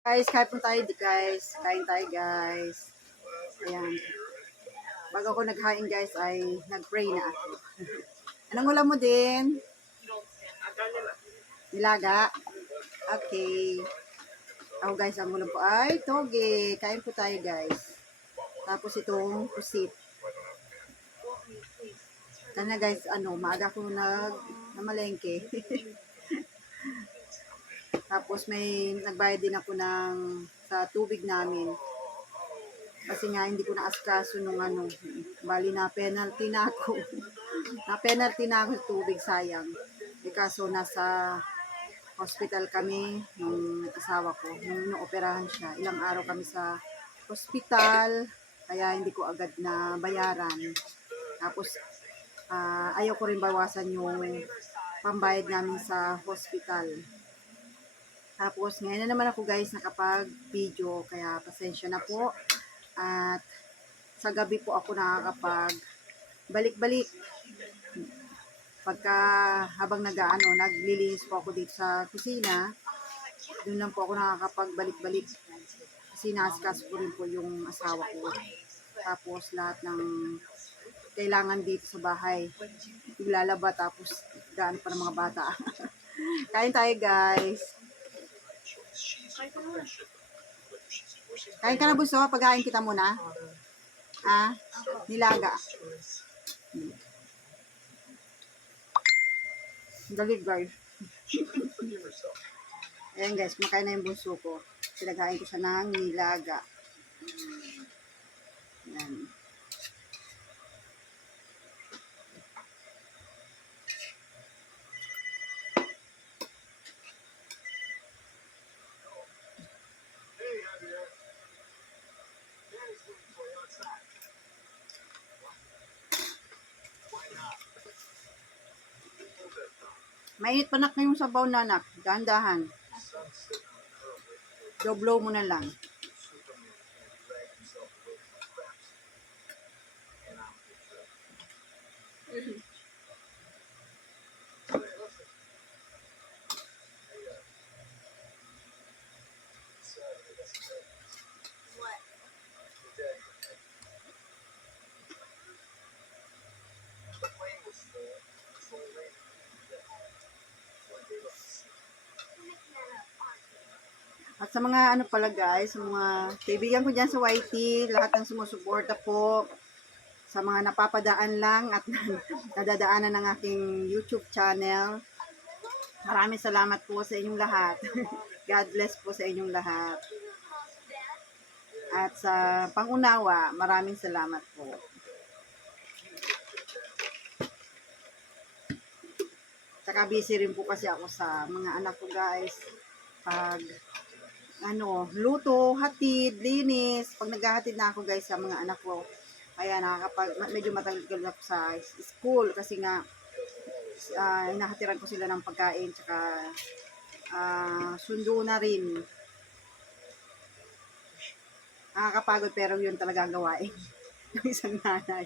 Guys, kain po tayo guys. Kain tayo guys. Ayan. Bago ako naghain guys ay nag-pray na ako. Anong ulam mo din? Nilaga? Okay. Ako guys, ang ulam ko ay toge. Kain po tayo guys. Tapos itong pusit. Kana guys, maaga ko namalengke. Tapos may nagbayad din ako sa tubig namin. Kasi nga hindi ko na-askaso nung bali na penalty na ako. Na penalty na ako sa tubig, sayang. Kaso nasa hospital kami nung asawa ko, nung operahan siya. Ilang araw kami sa hospital, kaya hindi ko agad na bayaran. Tapos ayaw ko rin bawasan yung pambayad namin sa hospital. Tapos ngayon na naman ako guys nakapag-video, kaya pasensya na po. At sa gabi po ako nakakapag balik-balik. Pagka habang naglilinis po ako dito sa kusina, doon lang po ako nakakapagbalik-balik. Kasi naasikaso ko rin po yung asawa ko. Tapos lahat ng kailangan dito sa bahay. Iglalaba tapos gaan pa ng mga bata. Kain tayo guys. Kain ka na buso, pagkain kita muna. Nilaga. Galit guys. Ayan guys, makain na yung bunso ko. Pinaghain ko siya ng nilaga. Ayan. Mainit pa nak na yung sabaw na anak. Dahan-dahan. Doblo mo na lang. At sa mga pala guys, sa mga kaibigan ko dyan sa YT, lahat ng sumusuporta po, sa mga napapadaan lang at nadadaanan ng aking YouTube channel, maraming salamat po sa inyong lahat. God bless po sa inyong lahat. At sa pangunawa, maraming salamat po. Saka busy rin po kasi ako sa mga anak ko guys. Pag luto, hatid, linis. Pag naghahatid na ako guys sa mga anak ko, kaya medyo matagal na sa school kasi nga hinahatiran ko sila ng pagkain tsaka sundo na rin. Nakakapagod pero yun talaga ang gawain ng isang nanay.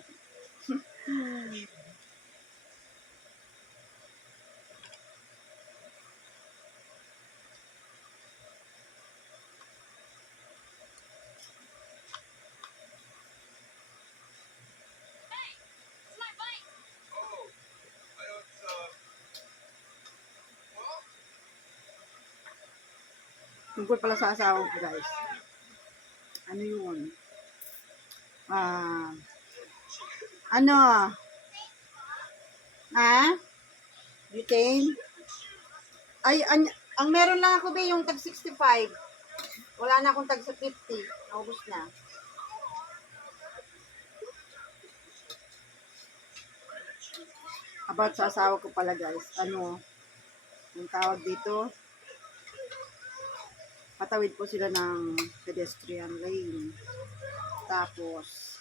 Tungkol pala sa asawa ko guys. Ano yun? Butane? Ay, ang meron lang ako ba yung tag 65. Wala na akong tag sa 50. Naubos na. About sa asawa ko pala guys. Yung tawag dito, patawid po sila ng pedestrian lane. Tapos,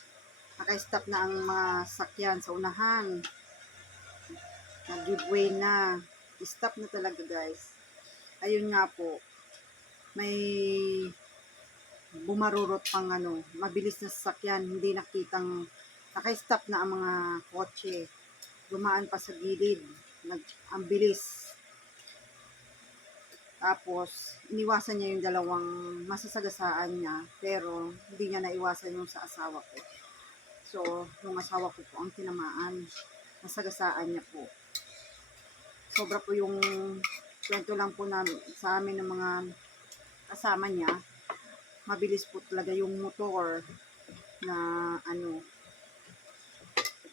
naka-stop na ang mga sakyan sa unahan. Nag-giveaway na. Stop na talaga guys. Ayun nga po, may bumarurot pang mabilis na sasakyan. Hindi nakitang naka-stop na ang mga kotse. Dumaan pa sa gilid. Ang bilis. Tapos, iniwasan niya yung dalawang masasagasaan niya, pero hindi niya naiwasan yung sa asawa ko. So, yung asawa ko po ang tinamaan. Masagasaan niya po. Sobra po yung kwento lang po namin, sa amin ng mga kasama niya. Mabilis po talaga yung motor na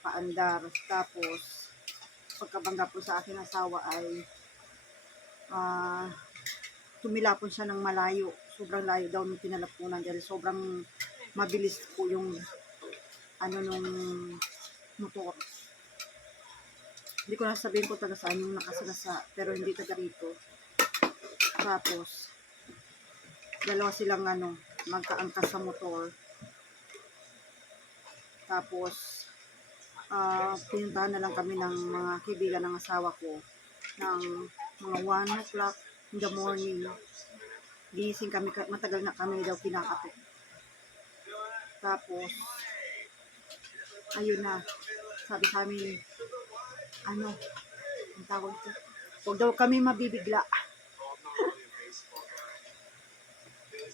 paandar. Tapos, pagkabangga po sa aking asawa ay tumilapon siya ng malayo. Sobrang layo daw ng tinalapunan dahil sobrang mabilis po yung nung motor. Hindi ko na sabihin ko taga saan yung nakasagasa, pero hindi taga rito. Tapos, dalawa silang magkaangkas sa motor. Tapos, pinuntahan na lang kami ng mga kaibigan ng asawa ko ng mga 1 o'clock in the morning. Ginising kami, matagal na kami daw kinakape. Tapos, ayun na, sabi sa amin, ang tawag ito, huwag daw kami mabibigla.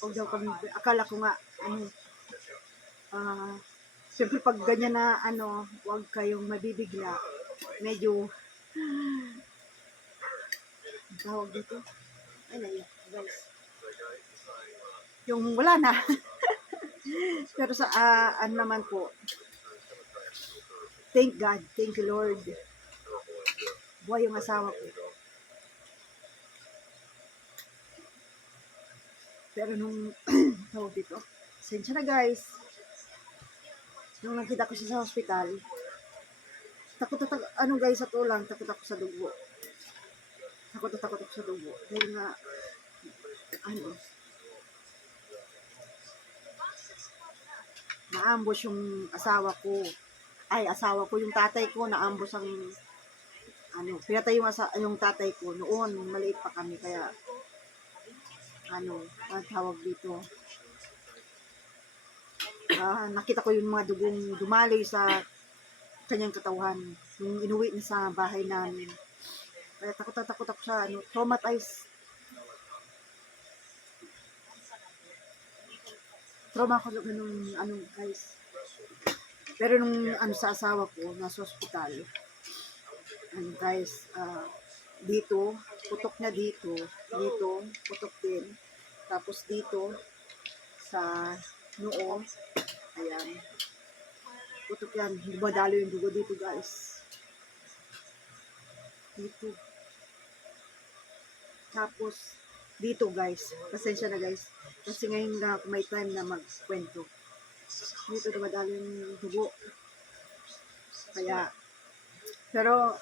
Huwag daw kami, akala ko nga, siyempre pag ganyan na, huwag kayong mabibigla, medyo, ang tawag dito, ay naiyak, guys. Yung wala na. Pero sa, naman po, thank God, thank you Lord. Buhay yung asawa ko. Pero nung, tawag dito, sensya na guys. Nung nakita ko siya sa hospital, takot guys, sa tulang, takot ako sa dugo. Takot ako sa dugo. Dahil nga, naambos yung asawa ko. Ay, asawa ko, yung tatay ko, naambos ang, pinatay yung tatay ko. Noon, maliit pa kami, kaya, ang tawag dito. Nakita ko yung mga dugong dumaloy sa kanyang katawan nung inuwi niya sa bahay namin. Kaya takot ako sa traumatized. Trauma ako sa ganun guys. Pero nung sa asawa ko, nasa hospital, guys, dito, putok niya dito, putok din. Tapos dito, sa noo, ayan, putok yan, hindi madalo yung dugo dito guys. Dito. Tapos, dito guys, pasensya na guys, kasi ngayon na may time na magkwento. Dito dumadalo yung dugo. Kaya, pero,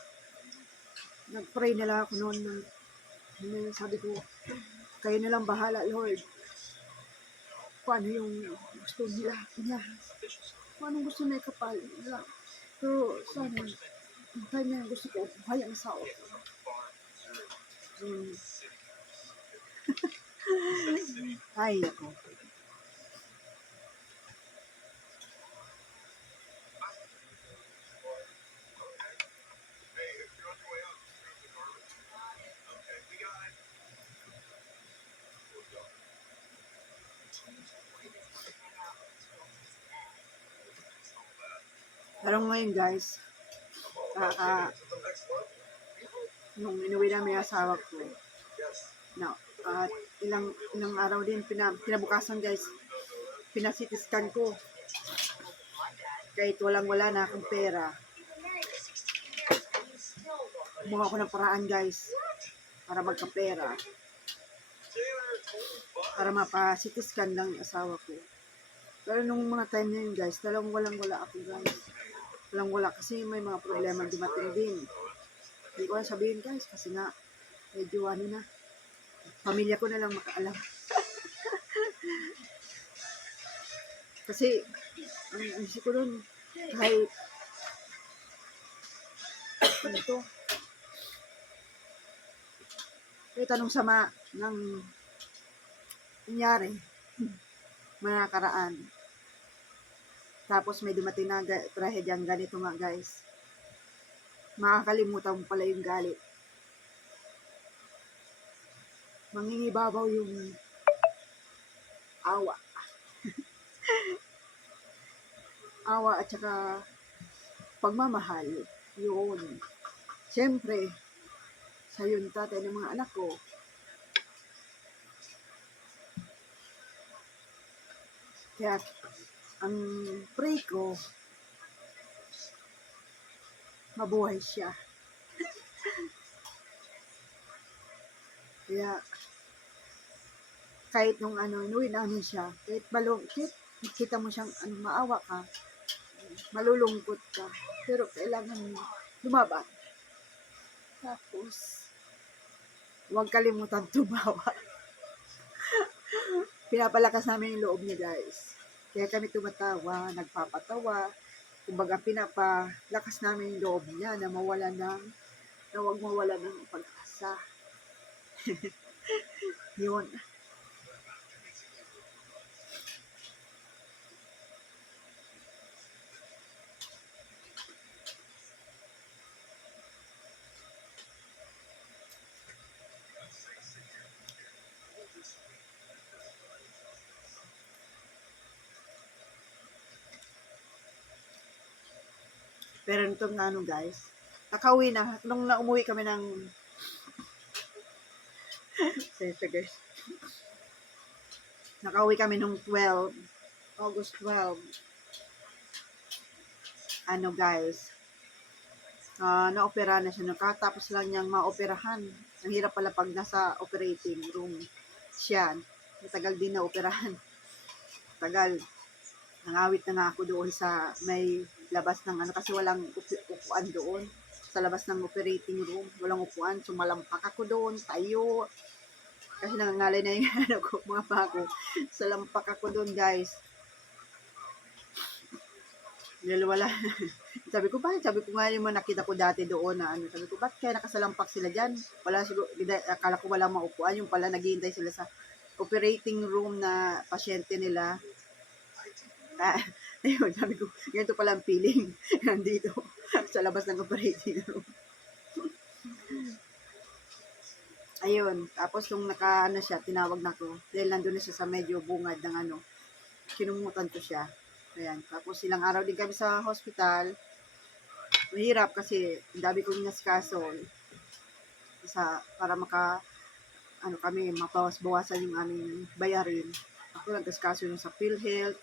nag-pray na lang ako noon. Sabi ko, kayo na lang bahala, Lord. Kung ano yung gusto nila. Kung anong gusto na ikapal nila. Pero, sana, yung time na gusto ko, buhay ang asawa ko. Ay, ako. Pero ngayon guys, nung inuwi namin yung asawa ko, ilang araw din, pinabukasan guys, pinasitiskan ko. Kahit wala na akong pera. Buka ko ng paraan guys, para magkapera. Para mapasitiskan lang yung asawa ko. Pero nung mga time na yun guys, talagang walang-wala ako guys. Walang-wala kasi may mga problema dumating din. Hindi ko na sabihin guys, kasi nga, medyo na, pamilya ko na lang makaalam. Kasi, ang isip ko nun, kahit, kahit anong sama ng nangyari, mga nakaraan. Tapos may dumating na trahedyang ganito nga guys. Makakalimutan mo pala yung galit. mangingibabaw yung awa. Awa at saka pagmamahal. Yun. Siyempre, sa yun tatay ng mga anak ko. Kaya, ang pray ko, mabuhay siya. Kaya, kahit nung inuwi namin siya, kahit kita mo siyang maawa ka, malulungkot ka, pero kailangan mo lumaban. Tapos, huwag kalimutan tumawa. Pinapalakas namin yung loob niya, guys. Kaya kami tumatawa, nagpapatawa. Kumbaga, pinapalakas namin yung loob niya na huwag mawala ng pag-asa. Yun. Pero nitong guys, nakauwi na, nung umuwi kami ng guys, nakauwi kami nung August 12, guys, naopera na siya, nakatapos lang niyang maoperahan. Ang hirap pala pag nasa operating room siya, matagal din na operahan. Tagal. Nangawit na nga ako doon sa may labas ng kasi walang upuan doon. Sa labas ng operating room, walang upuan. Sumalampak ako doon, tayo. Kasi nangangalay na yung mga bako. Salampak ako doon, guys. Dahil wala. Sabi ko, bakit? Sabi ko nga yung nakita ko dati doon na sabi ko, bakit kaya nakasalampak sila dyan? Wala siguro, akala ko walang maupuan. Yung pala, naghihintay sila sa operating room na pasyente nila. Ayun, sabi ko, ganito pala ang feeling nandito sa labas ng operating room. Ayun, tapos nung siya, tinawag na ko, dahil nandun na siya sa medyo bungad ng kinumutan ko siya. Ayan, tapos ilang araw din kami sa hospital. Mahirap kasi dami kong inaskaso para kami, mabawas-bawasan yung aming bayarin. Ako nag-askaso yung sa PhilHealth.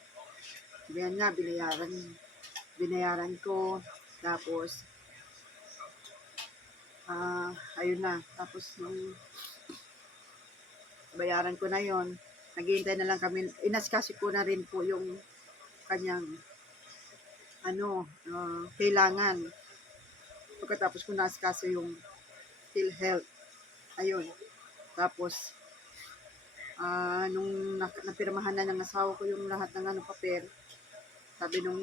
Ganyan nga, binayaran ko. Tapos, ayun na. Tapos, nung bayaran ko na yon, naghihintay na lang kami. Inaskaso ko na rin po yung kanyang, kailangan. Pagkatapos ko naaskaso yung PhilHealth. Ayun. Tapos, nung napirmahan na ng asawa ko yung lahat ng papel, sabi nung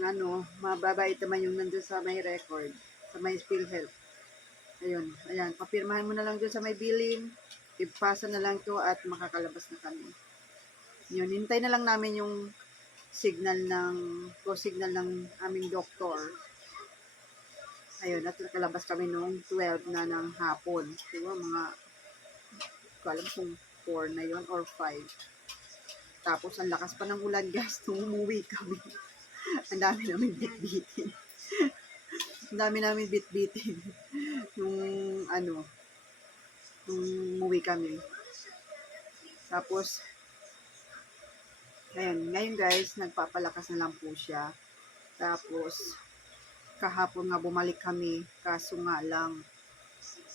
mababait naman yung nandun sa may record, sa may PhilHealth. Ayun, ayan, papirmahan mo na lang dun sa may billing, ipasa na lang to at makakalabas na kami. Yun, hintay na lang namin yung signal ng aming doktor. Ayun, at nakalabas kami nung 12 na ng hapon. Diba, alam kung 4 na yon or 5. Tapos, ang lakas pa ng ulan, guys, nung umuwi kami. Ang dami namin bit-bitin. Ang dami namin bit-bitin. Nung umuwi kami. Tapos, ngayon guys, nagpapalakas na lang po siya. Tapos, kahapon nga bumalik kami, kaso nga lang,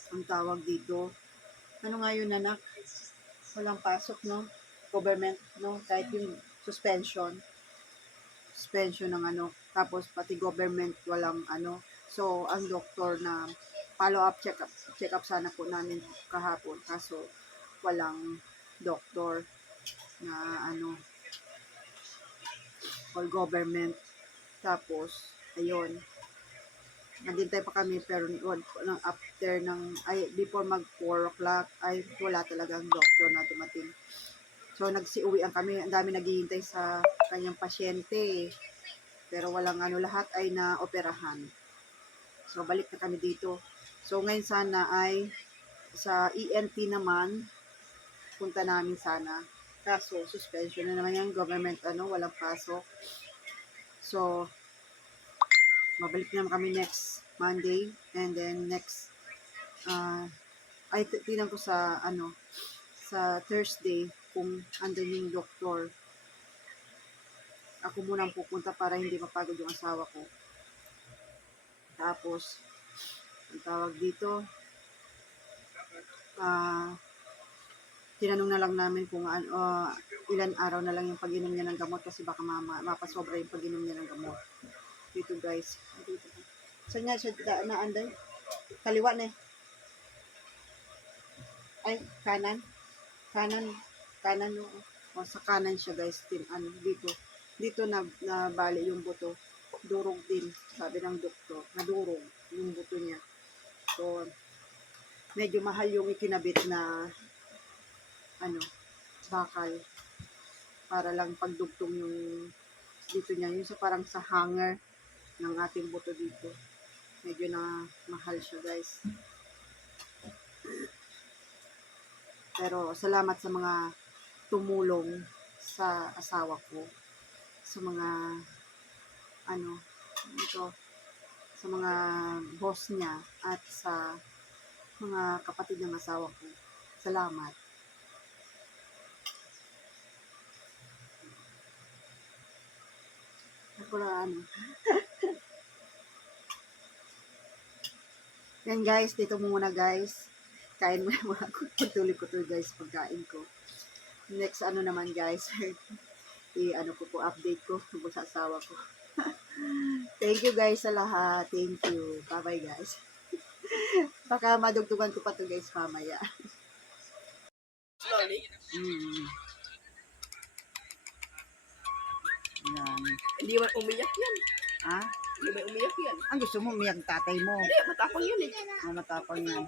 ang tawag dito, nga yun, anak? Walang pasok, no? Government, no? Kahit yung suspension ng tapos pati government walang so ang doktor na follow up check up sana po namin kahapon, kaso walang doktor na all government. Tapos ayun, naghintay pa kami, pero after before mag 4 o'clock ay wala talagang doktor na dumating. So, nagsiuwian kami. Ang dami naghihintay sa kanyang pasyente. Pero walang lahat ay na-operahan. So, balik na kami dito. So, ngayon sana ay sa ENT naman. punta namin sana. Kaso, suspension na naman yung government, walang pasok. So, mabalik naman kami next Monday. And then next, tinan ko sa Thursday kung andun yung doktor. Ako munang pupunta para hindi mapagod yung asawa ko. Tapos, ang tawag dito, tinanong na lang namin kung ilan araw na lang yung pag-inom niya ng gamot kasi baka mapasobra yung pag-inom niya ng gamot. Dito guys. Dito. Saan niya siya naanday? Kaliwa na eh. Ay, kanan. Kanan no. O, sa kanan siya guys. Dito. Dito na bali yung buto. Durog din. Sabi ng doktor. Nadurog yung buto niya. So, medyo mahal yung ikinabit na bakal para lang pagdugtong yung dito niya, yung parang sa hanger ng ating buto dito. Medyo na mahal siya guys. Pero salamat sa mga tumulong sa asawa ko, sa mga sa mga boss niya at sa mga kapatid ng asawa ko. Salamat. Ako na Yan guys, dito muna guys. Kain muna muna ako. Pagtuloy ko to guys, pagkain ko. Next naman guys, ko po, update ko tungkol sa asawa ko. Thank you guys sa lahat. Thank you. Bye-bye guys. Baka madugtugan ko pa to guys mamaya. Slowly? Yan. Hindi man umiyak yan. Ha? Hindi man umiyak yan. Ang gusto mo, umiyak tatay mo. Hindi, matapang yun eh. Matapang yan.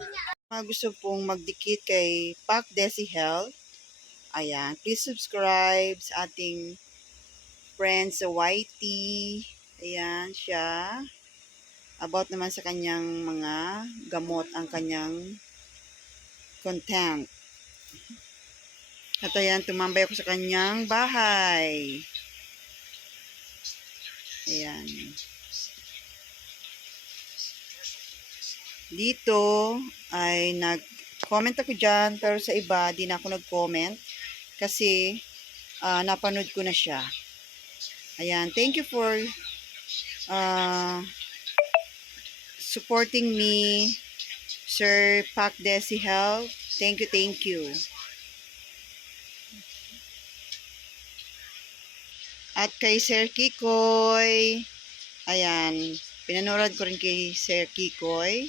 Mga gusto pong magdikit kay Pac Desi Health, ayan, please subscribe sa ating friend sa YT. Ayan, siya. About naman sa kanyang mga gamot, ang kanyang content. At ayan, tumambay ako sa kanyang bahay. Ayan. Dito ay nag-comment ako dyan, pero sa iba, di na ako nag-comment kasi napanood ko na siya. Ayan, thank you for supporting me, Sir Pac Desi Health. Thank you, thank you. At kay Sir Kikoy, ayan, pinanood ko rin kay Sir Kikoy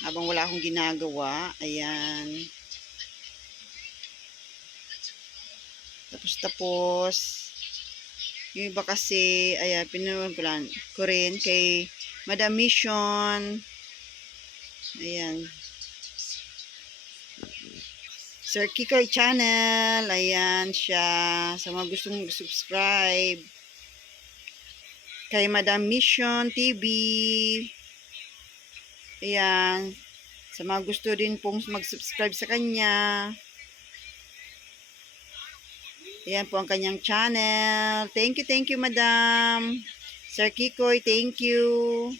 habang wala akong ginagawa. Ayan. Tapos yung iba kasi, ayan, pinanood ko rin kay Madam Mission. Ayan. Sir Kikoy Channel. Ayan siya. Sa mga gustong subscribe. Kay Madam Mission TV. Ayan. Sa mga gusto din pong mag-subscribe sa kanya. Ayan po ang kanyang channel. Thank you, Madam. Sir Kikoy, thank you.